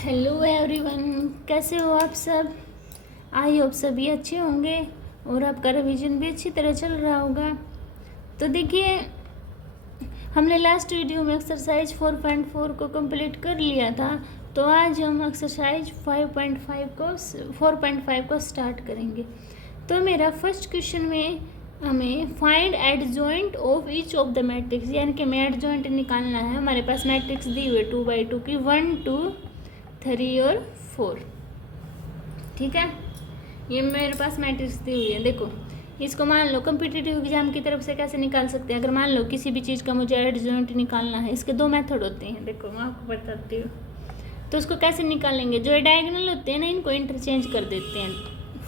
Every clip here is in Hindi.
हेलो एवरीवन, कैसे हो आप सब। आई होप सभी अच्छे होंगे और आपका रिवीजन भी अच्छी तरह चल रहा होगा। तो देखिए, हमने लास्ट वीडियो में एक्सरसाइज 4.4 को कंप्लीट कर लिया था। तो आज हम एक्सरसाइज 4.5 को स्टार्ट करेंगे। तो मेरा फर्स्ट क्वेश्चन में हमें find adjoint of each of the matrix, यानी कि हमें एडजॉइंट निकालना है। हमारे पास मैट्रिक्स दी हुई 2x2 की 1, 2, 3 और 4। ठीक है, ये मेरे पास मैट्रिक्स दी हुई है। देखो, इसको मान लो कम्पिटिटिव एग्जाम की तरफ से कैसे निकाल सकते हैं। अगर मान लो किसी भी चीज़ का मुझे एडजॉइंट निकालना है, इसके दो मेथड होते हैं। देखो मैं आपको बताती हूँ। तो उसको कैसे निकालेंगे, जो डायगोनल होते हैं ना, इनको इंटरचेंज कर देते हैं।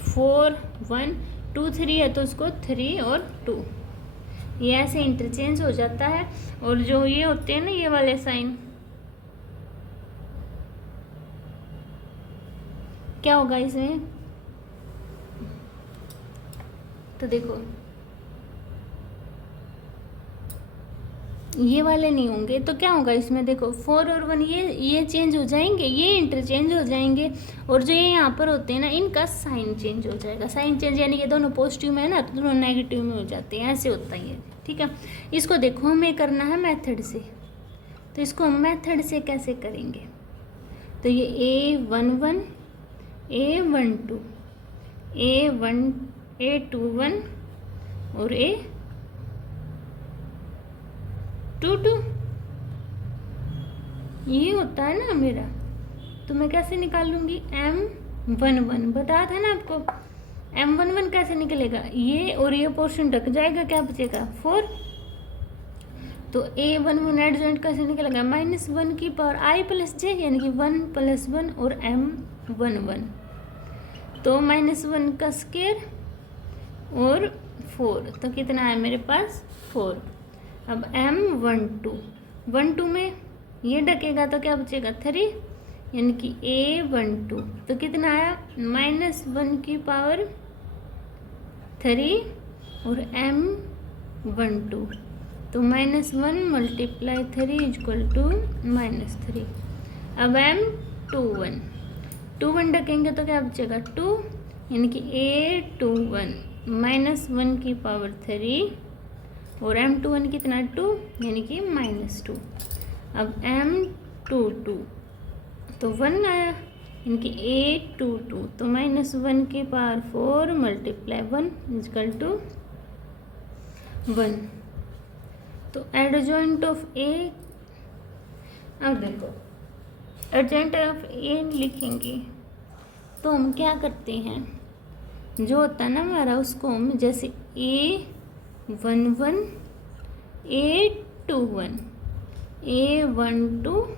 4, 1, 2, 3 है तो उसको 3 और 2, ये ऐसे इंटरचेंज हो जाता है। और जो ये होते हैं ना, ये वाले साइन, क्या होगा इसमें। तो देखो, ये वाले नहीं होंगे तो क्या होगा इसमें। देखो 4 और 1 ये चेंज हो जाएंगे, ये इंटरचेंज हो जाएंगे। और जो ये यहाँ पर होते हैं ना, इनका साइन चेंज हो जाएगा। साइन चेंज यानी कि दोनों पॉजिटिव में है ना, तो दोनों नेगेटिव में हो जाते हैं। ऐसे होता है ये। ठीक है, इसको देखो हमें करना है मेथड से। तो इसको हम मेथड से कैसे करेंगे। तो ये A11, A12, A21 और A22, ये होता है ना मेरा। तो मैं कैसे निकालूंगी, M11 बताया था ना आपको। M11 कैसे निकलेगा, ये और ये पोर्शन ढक जाएगा, क्या बचेगा 4। तो A11 एडजॉइंट कैसे निकलेगा, -1 की पावर I + j, यानी कि 1 + 1 और M11। तो -1 का स्क्वायर और 4, तो कितना है मेरे पास 4। अब M12, 12 में ये ढकेगा तो क्या बचेगा 3, यानी कि A12। तो कितना आया, -1 की पावर 3 और M12। तो -1 × 3 = -3। अब M21, 21 ढकेंगे तो क्या बचेगा 2, यानी कि A21 -1 की पावर 3 और M21 कितना 2, यानी कि -2। अब M22 तो 1 आया, यानी कि A22 तो -1 की पावर 4 × 1 = 1। तो एडजॉइंट ऑफ A, अब देखो एडजॉइंट ऑफ A लिखेंगे तो हम क्या करते हैं, जो होता है ना हमारा, उसको हम जैसे A11, A21, A12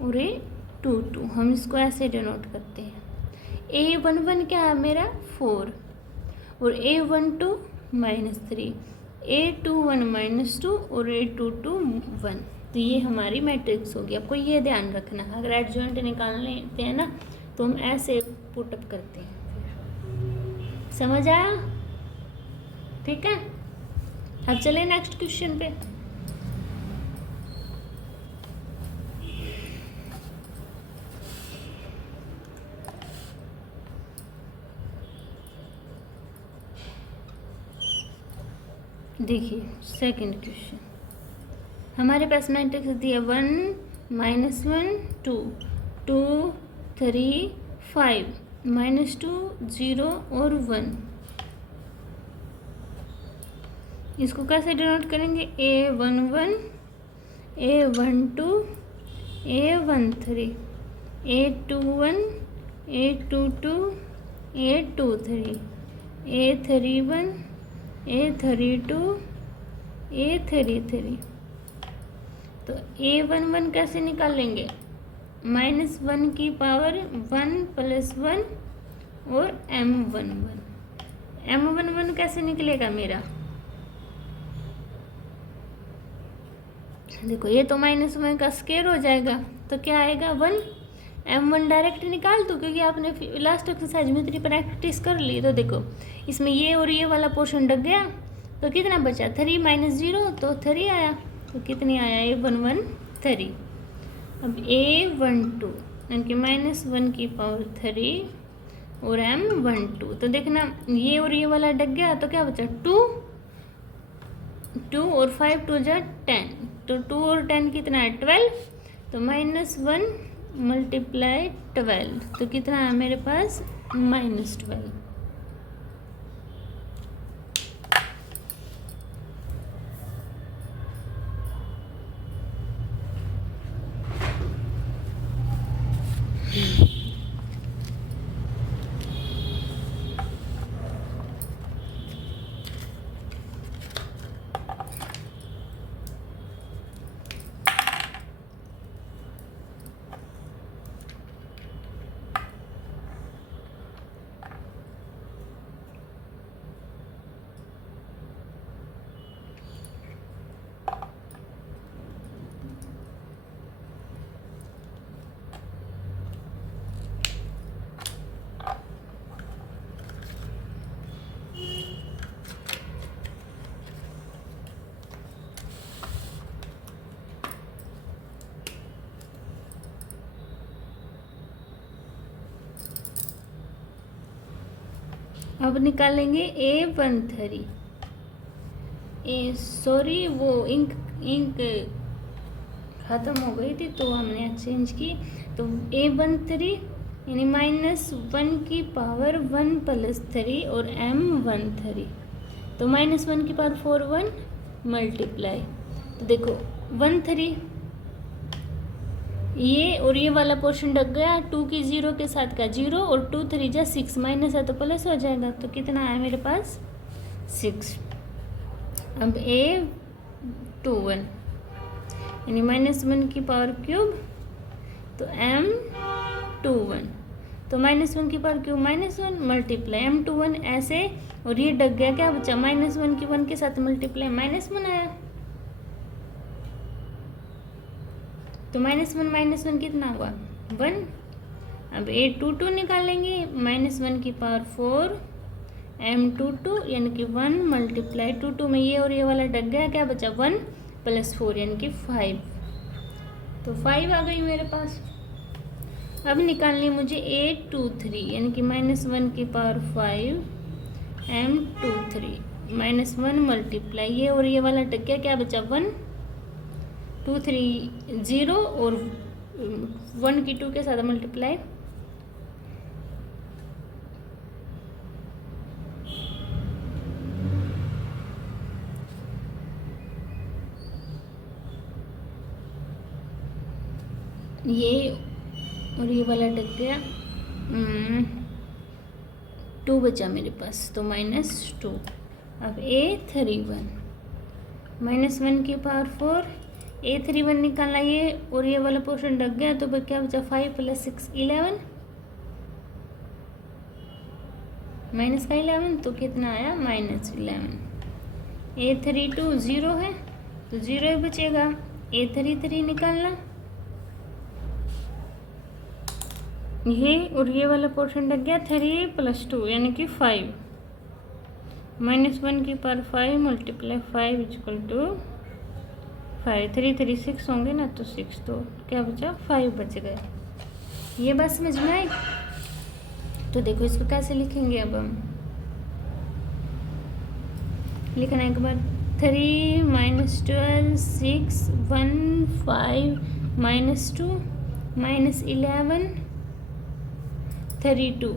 और A22, हम इसको ऐसे डिनोट करते हैं। A11 क्या है मेरा 4 और A12 -3, A21 -2 और A22 1। तो ये हमारी मैट्रिक्स होगी। आपको ये ध्यान रखना है, अगर एडजॉइंट निकालने हैं ना तो हम ऐसे पुटअप करते हैं। समझ आया, ठीक है। अब चले नेक्स्ट क्वेश्चन पे। देखिए सेकंड क्वेश्चन, हमारे पास मैट्रिक्स दिया 1, -1, 2, 2, 3, 5, -2, 0 और 1। इसको कैसे डिनोट करेंगे, A11, A12, A13, A21, A22, A23, A31, A32, A33। तो A11 कैसे निकालेंगे, -1 की पावर 1 + 1 और M11। M11 कैसे निकलेगा मेरा, देखो ये तो -1 का स्क्वायर हो जाएगा, तो क्या आएगा 1। M1 डायरेक्ट निकाल दो, क्योंकि आपने लास्ट एक्सरसाइज में इतनी प्रैक्टिस कर ली। तो देखो इसमें ये और ये वाला पोर्शन ढक गया, तो कितना बचा 3 - 0, तो 3 आया। तो कितनी आया A11 3। अब A12 यानी कि -1⁻³ और m12। तो देखना ये और ये वाला डग गया तो क्या बचा 2 और 5 2 जा 10। तो 2 और 10 कितना है 12। तो -1 × 12 तो कितना है मेरे पास -12। अब निकालेंगे A13। सॉरी वो इंक ख़त्म हो गई थी तो हमने चेंज की। तो A13 यानी -1⁻1 + 3 और m13। तो -1⁴ 1 मल्टीप्लाई। तो देखो 13 ये और ये वाला पोर्शन ढक गया 2 की 0 के साथ का 0 और 2 3 जा 6 माइनस है तो प्लस हो जाएगा। तो कितना है मेरे पास 6। अब A21 यानी -1⁻³ तो m21। तो -1⁻³ -1 मल्टीप्लाई m21 ऐसे और ये ढक गया क्या बचा -1 के साथ मल्टीप्लाई -1 आया। तो -1 कितना हुआ 1। अब A22 निकालेंगे -1⁴ m22 यानी कि 1 मल्टीप्लाई 22 में ये और ये वाला ढक गया क्या बचा 1 + 4 यानी कि 5। तो 5 आ गई मेरे पास। अब निकालनी मुझे A23 यानी कि -1⁵ m23 -1 मल्टीप्लाई ये और ये वाला ढक गया क्या बचा 1 2 3 0 और 1 की 2 के साथ मल्टीप्लाई। ये और ये वाला ढक गया 2 बचा मेरे पास तो -2। अब A31 -1⁴ A31 निकालना ये और ये वाला पोर्शन ढक गया तो क्या बचा 5 + 6 11 माइनस का 11 तो कितना आया -11। A32 0 है तो 0 ही बचेगा। A33 निकालना ये और ये वाला पोर्शन ढक गया 3 + 2 यानी कि 5 -1⁵ मल्टीप्लाई 5 = 5 3 3 6 होंगे ना तो 6 तो क्या बचा 5 बच गए। ये बात समझ में आई। तो देखो इसको कैसे लिखेंगे। अब हम लिखना एक बार 3 -12 6 1 5 -2 -11 32।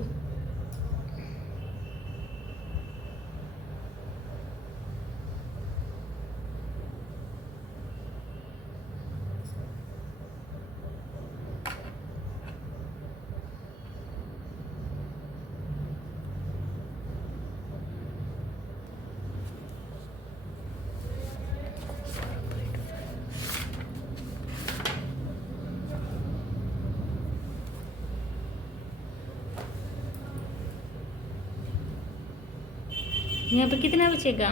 यहाँ पे कितना बचेगा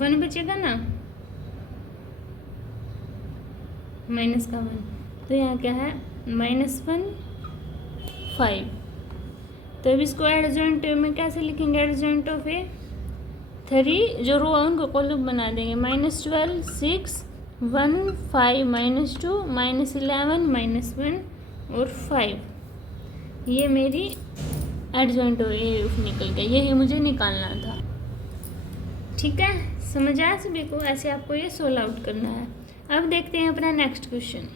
1 बचेगा ना माइनस का 1 तो यहाँ क्या है -1 5। तो अब इसको एडजॉइंट में कैसे लिखेंगे। एडजॉइंट ऑफ ए 3 जो रो है उनको कॉलम बना देंगे -12 6 1 5 -2 -11 -1 और 5, ये मेरी एडजॉइंट ए निकल गया, यही मुझे निकालना था। ठीक है, समझ आया सभी को? ऐसे आपको ये सोल्व आउट करना है। अब देखते हैं अपना नेक्स्ट क्वेश्चन।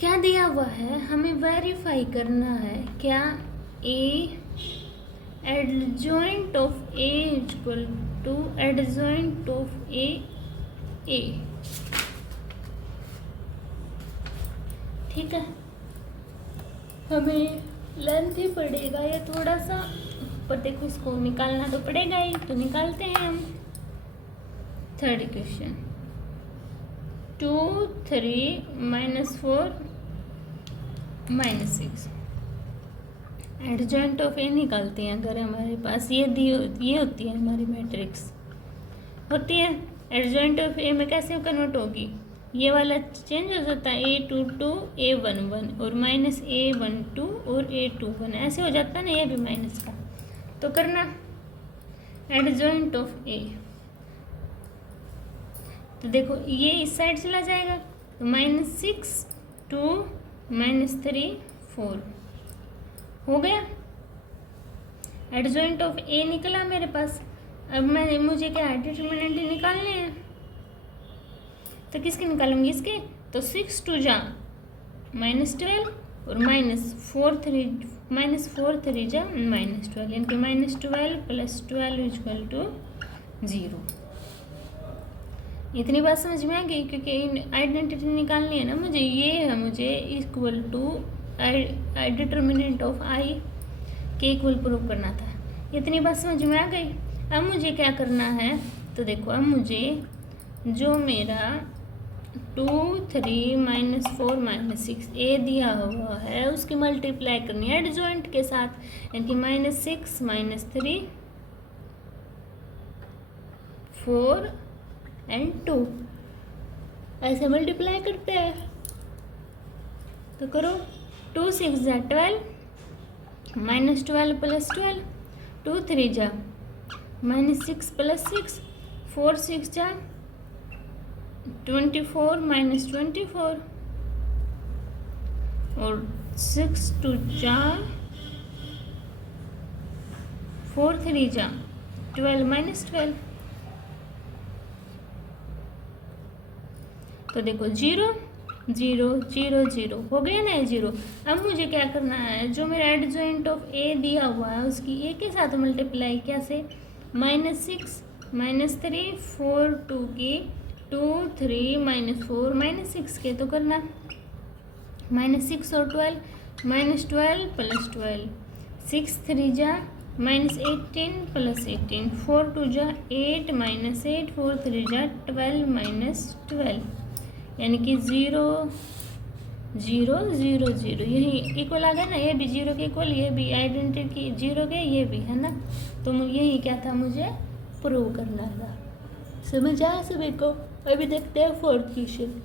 क्या दिया हुआ है, हमें वेरीफाई करना है क्या A adjoint of A equal to adjoint of A. ठीक है, हमें लेंथ ही पड़ेगा ये थोड़ा सा, पर देखो इसको निकालना तो पड़ेगा ही, तो निकालते हैं हम। थर्ड क्वेश्चन, 2 3 -4 -6 एडजॉइंट ऑफ ए निकालते हैं। अगर हमारे पास ये होती है हमारी मैट्रिक्स होती है, एडजॉइंट ऑफ ए में कैसे कन्वर्ट होगी, ये वाला चेंज हो जाता है A22 A11 और -A12 और A21 ऐसे हो जाता है ना, ये भी माइनस का। तो करना एडजॉइंट ऑफ ए, तो देखो ये इस साइड चला जाएगा, तो -6 2 -3 4 हो गया। एडजॉइंट ऑफ ए निकला मेरे पास। अब मुझे क्या है, डिटरमिनेंट निकालने हैं, तो किसके निकालूंगी, इसके। तो 6 2 जा -12 और -4 3 जा -12, यानी कि -12 + 12 = 0। इतनी बात समझ में आ गई, क्योंकि आइडेंटिटी निकालनी है ना मुझे, ये है मुझे इक्वल टू डिटरमिनेंट ऑफ आई के इक्वल प्रूव करना था। इतनी बात समझ में आ गई। अब मुझे क्या करना है, तो देखो अब मुझे जो मेरा 2 3 -4 -6 ए दिया हुआ है उसकी मल्टीप्लाई करनी है एडजॉइंट के साथ, यानी कि -6 -3 4 और 2 ऐसे मल्टीप्लाई करते हैं। तो करो, 2 6 जा 12 -12 + 12, 2 3 जा -6 + 6, 4 6 जा 24 -24 और 6 2 जा 4 3 जा 12 -12। तो देखो 0 0 0 0 हो गया ना 0। अब मुझे क्या करना है, जो मेरा एडजॉइंट ऑफ ए दिया हुआ है उसकी ए के साथ मल्टीप्लाई कैसे, -6 -3 4 2 की 2 3 -4 -6 के, तो करना -6 और 12 -12 + 12, 6 3 जा -18 + 18, 4 2 जा 8 -8, 4 3 जा 12 -12, यानी कि 0 0 0 0 यही इक्वल आ गया ना, ये भी 0 के इक्वल, ये भी आइडेंटिटी 0 के, ये भी है ना। तो यही क्या था, मुझे प्रूव करना था। समझ आया सभी को? अभी देखते हैं फोर्थ क्वेश्चन।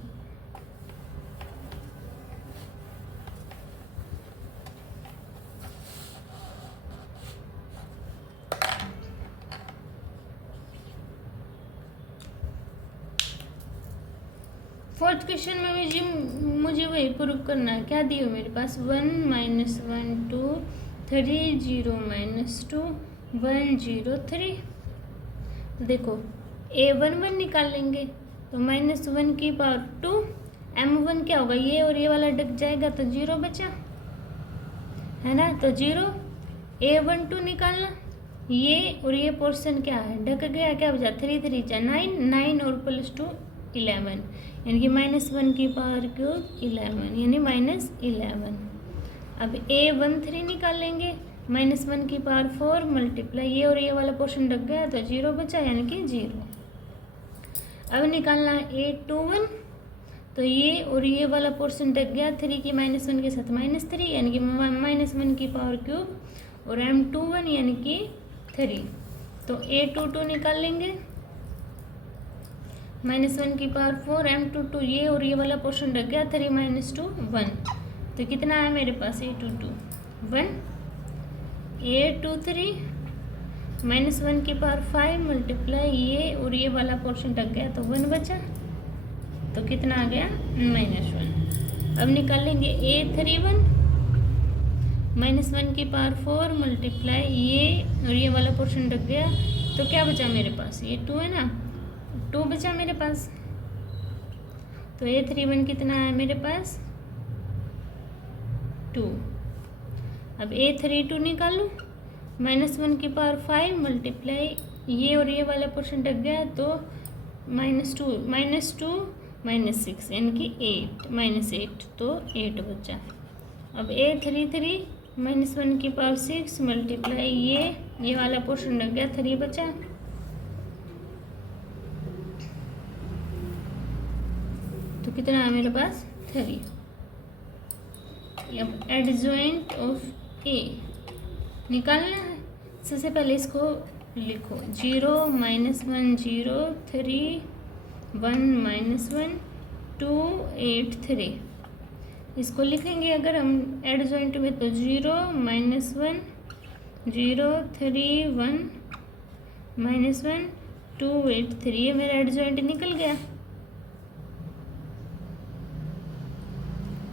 फोर्थ क्वेश्चन में मुझे वही प्रूव करना है। क्या दिया मेरे पास, 1 -1 2 3 0 -2 1 0 3। देखो A11 निकाल लेंगे, तो -1 की पावर 2, M1 क्या होगा, ये और ये वाला डक जाएगा तो 0 बचा है ना, तो 0 A12 निकालना, ये और ये पोर्शन क्या है, ढक गया, क्या बचा 3 3 जा 9 9 और +2 11, यानी कि -1 की पावर क्यूब 11, यानी -11। अब A13 निकाल लेंगे, -1 की पावर 4 मल्टीप्लाई, ये और ये वाला पोर्शन ढक गया तो 0 बचा, यानी कि 0। अब निकालना A21, तो ये और ये वाला पोर्शन ढक गया, 3 की -1 के साथ -3, यानी कि -1 की पावर क्यूब और M21 यानी कि 3। तो A22 निकाल लेंगे, -1 की पावर 4 M22, ये और ये वाला पोर्शन ढक गया, 3 - 2 1, तो कितना है मेरे पास A22 1। 823 -1 की पावर 5 मल्टीप्लाई ये और ये वाला पोर्शन टक गया तो 1 बचा, तो कितना आ गया -1। अब निकालेंगे A31 -1 की पावर 4 मल्टीप्लाई ये और ये वाला पोर्शन टक गया तो क्या बचा मेरे पास, ये 2 है ना, 2 बचा मेरे पास। तो A31 कितना है मेरे पास 2। अब A32 निकालूँ, -1 की पावर 5 मल्टीप्लाई ये और ये वाला पोर्शन टक गया तो -2 -6 यानी कि 8 तो 8 बचा। अब A33 -1 की पावर 6 मल्टीप्लाई ये वाला पोर्शन टक गया 3 बचा। तो कितना है मेरे पास 3। अब एडजॉइंट ऑफ A निकालना है। सबसे पहले इसको लिखो 0 -1 0 3 1 -1 2 8 3। इसको लिखेंगे अगर हम एडजॉइंट में तो 0 -1 0 3 1 -1 2 8 3। ये मेरा एडजॉइंट निकल गया,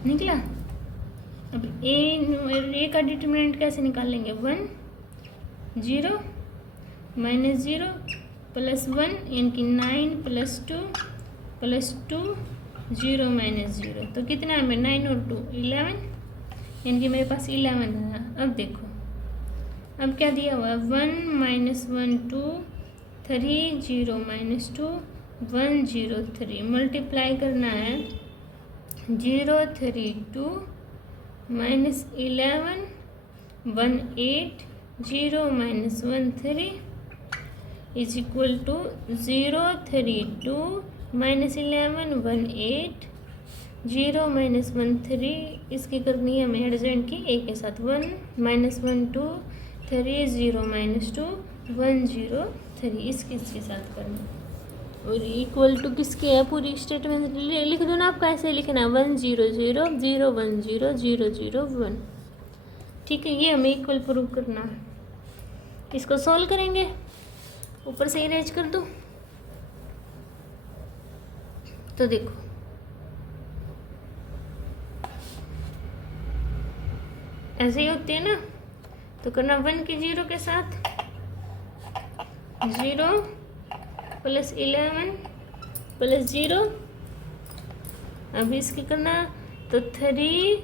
निकला। अब ए का डिटरमिनेंट कैसे निकालेंगे, 1 0 -0 +1 यानी कि 9 +2 +2 0 -0। तो कितना है मेरा 9 और 2 11 यानी कि मेरे पास 11 है। अब देखो अब क्या दिया हुआ है 1 -1 2 3 0 -2 1 0 3। मल्टीप्लाई करना है 0 3 2 -11 1 8 0 -1 3 इज इक्वल टू 0 3 2 -11 1 8 0 -1 3। इसकी करनी है हमें एडजॉइंट की ए के साथ 1 -1 2 3 0 -2 1 0 3। इसके साथ करना और इक्वल टू किसके है पूरी स्टेटमेंट लिख दो ना। आपका ऐसे लिखना है 1 0 0 0 1 0 0 0 1। ठीक है, ये हमें इक्वल प्रूव करना है। इसको सॉल्व करेंगे, ऊपर से इरेज कर दो। तो देखो ऐसे ही होते हैं ना, तो करना 1 की 0 के साथ 0 +11 +0। अब इसकी करना तो 3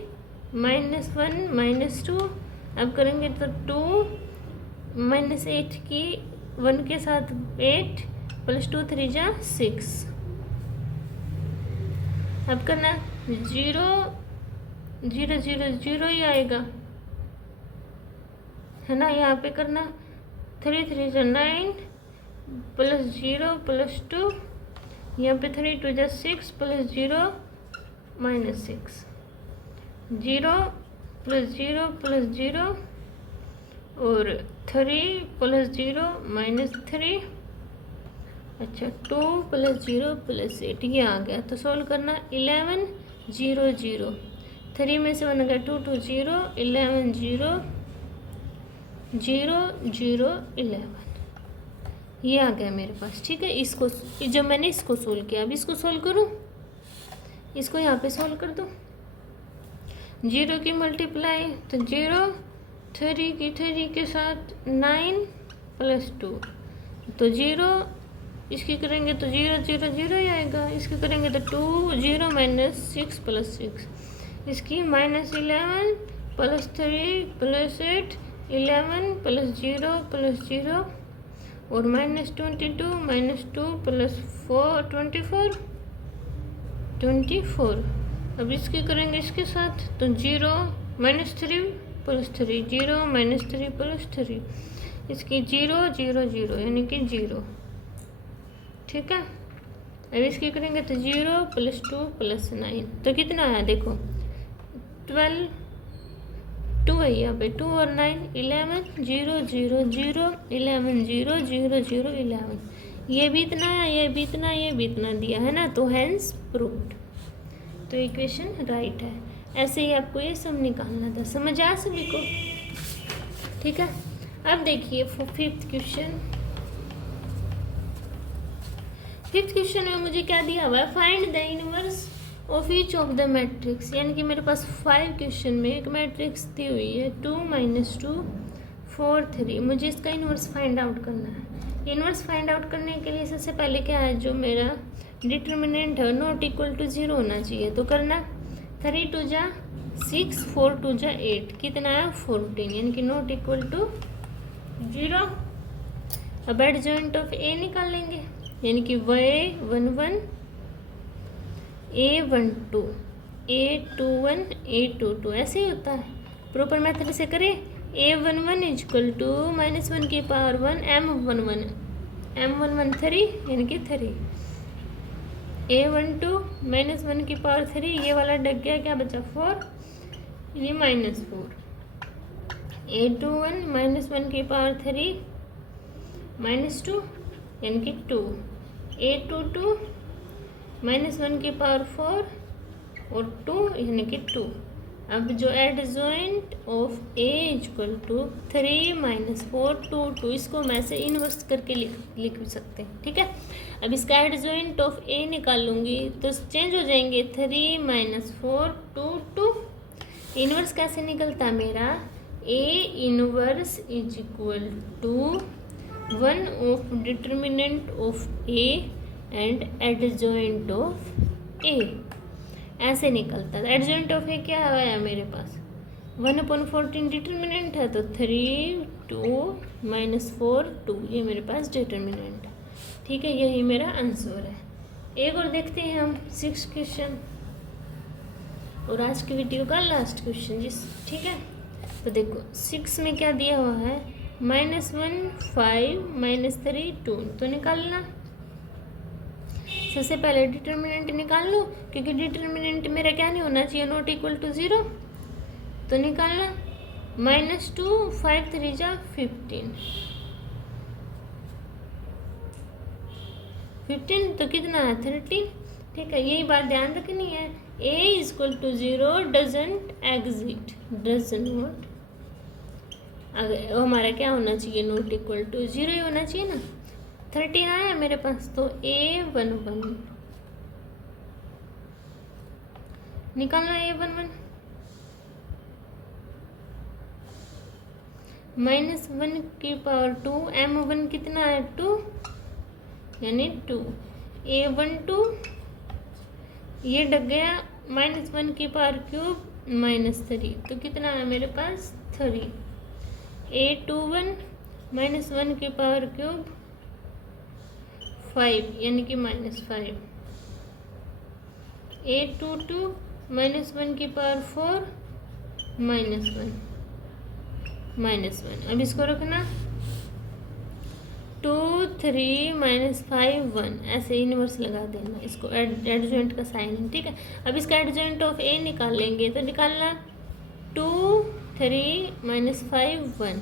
-1 -2। अब करेंगे तो 2 -8 की 1 के साथ 8 +2 3 जा 6। अब करना 0 0 0 0 ही आएगा है ना। यहाँ पे करना 3 3 जा 9 +0 +2। यहाँ पे 3 2 जा 6 +0 -6 0 +0 +0 और 3 +0 -3। अच्छा 2 +0 +8 ये आ गया। तो सॉल्व करना 11 0 0। 3 में से 1 गया 2 2 0 11 0 0 0 11 ये आ गया मेरे पास। ठीक है, इसको जब मैंने इसको सोल्व किया अब इसको सोल्व करूँ। इसको यहाँ पे सोल्व कर दो। 0 की मल्टीप्लाई तो 0 3 की 3 के साथ 9 +2 तो 0। इसकी करेंगे तो 0 0 0 ही आएगा। इसकी करेंगे तो 2 0 -6 +6। इसकी -11 +3 +8 11 +0 +0 और -22 -2 +4 24। अब इसकी करेंगे इसके साथ तो 0 -3 +3 0 -3 +3। इसकी 0 0 0 यानी कि 0। ठीक है, अब इसकी करेंगे तो 0 +2 +9 तो कितना आया देखो 12 2 है यहाँ पे 2 और 9 11 0 0 0 11 0 0 0 11। ये भी इतना है, ये भी इतना, ये भी इतना दिया है ना, तो हैंस प्रूव्ड। तो इक्वेशन राइट है। ऐसे ही आपको ये सब निकालना था। समझ आ सभी को? ठीक है। अब देखिए फिफ्थ क्वेश्चन में मुझे क्या दिया हुआ है, find the inverse of each of the matrix. यानी कि मेरे पास 5 क्वेश्चन में एक मैट्रिक्स दी हुई है 2 - 2 4 3। मुझे इसका इनवर्स फाइंड आउट करना है। इनवर्स फाइंड आउट करने के लिए सबसे पहले क्या है, जो मेरा डिटर्मिनेंट है नॉट इक्वल टू 0 होना चाहिए। तो करना 3 2 जा 6 4 2 जा 8, कितना है 14, यानी कि नॉट इक्वल टू 0। अब एडजॉइंट ऑफ ए निकाल लेंगे, यानी कि A11 A12 A21 A22 ऐसे ही होता है। प्रॉपर मेथड से करें, A11 इक्वल टू -1 की पावर 1 M11 3, यानी कि 3। A12 -1 की पावर 3, ये वाला डग गया, क्या बचा 4, यानी -4। A21 -1 की पावर 3 -2, यानी कि 2। A22 -1 की पावर 4 और 2, यानी कि 2। अब जो adjoint of A equal to 3 - 4 2 2, इसको मैं से इन्वर्स करके लिख भी सकते हैं। ठीक है। अब इसका एडजॉइंट ऑफ ए निकाल लूँगी तो चेंज हो जाएंगे, 3 - 4 2 2। इन्वर्स कैसे निकलता है मेरा, A inverse is equal to 1 of determinant of A and adjoint of A, ऐसे निकलता है। एडजॉइंट ऑफ ए क्या है मेरे पास, 1/14 डिटर्मिनेंट है, तो 3 2 - 4 2, ये मेरे पास डिटर्मिनेंट है। ठीक है, यही मेरा आंसर है। एक और देखते हैं हम 6 क्वेश्चन और आज की वीडियो का लास्ट क्वेश्चन ठीक है। तो देखो 6 में क्या दिया हुआ है, -1 5 - 3 2। तो निकालना, सबसे पहले डिटर्मिनेंट निकाल लो, क्योंकि डिटर्मिनेंट मेरा क्या नहीं होना चाहिए, नॉट इक्वल टू 0। तो निकालना -2 5 3 जा 15 15, तो कितना है 13। ठीक है, यही बात ध्यान रखनी है, a equal to 0 doesn't exist, does not, अगर हमारा क्या होना चाहिए, नॉट इक्वल टू 0 ही होना चाहिए ना। 13 आया मेरे पास, तो A11 निकालना, A11 -1 की पावर 2, M1 कितना है 2, यानी 2। A12 ये डग गया, -1 की पावर क्यूब -3, तो कितना है मेरे पास 3। A21 -1 की पावर क्यूब 5, यानी कि -5। A22 -1 की पावर 4 -1। अब इसको रखना 2 3 -5 1, ऐसे इनवर्स लगा देना, इसको एडजॉइंट का साइन है। ठीक है। अब इसका एडजॉइंट ऑफ ए निकाल लेंगे, तो निकालना 2 3 -5 1।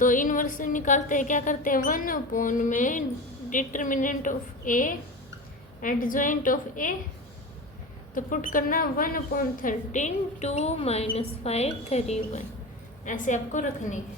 तो इनवर्स निकालते हैं, क्या करते हैं, 1 में determinant of A adjoint of A, तो पुट करना 1/13 2 - 5 3 1, ऐसे आपको रखनी है।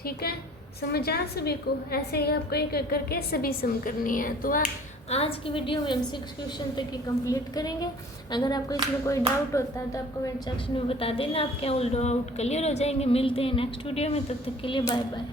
ठीक है, समझ आ सभी को, ऐसे ही आपको एक एक करके सभी सम करनी है। तो आज की वीडियो में हम 6 क्वेश्चन तक ही कंप्लीट करेंगे। अगर आपको इसमें कोई डाउट होता है तो आप कमेंट सेक्शन में बता देना, आपके ऑल डाउट क्लियर हो जाएंगे। मिलते हैं नेक्स्ट वीडियो में, तब तक के लिए बाय बाय।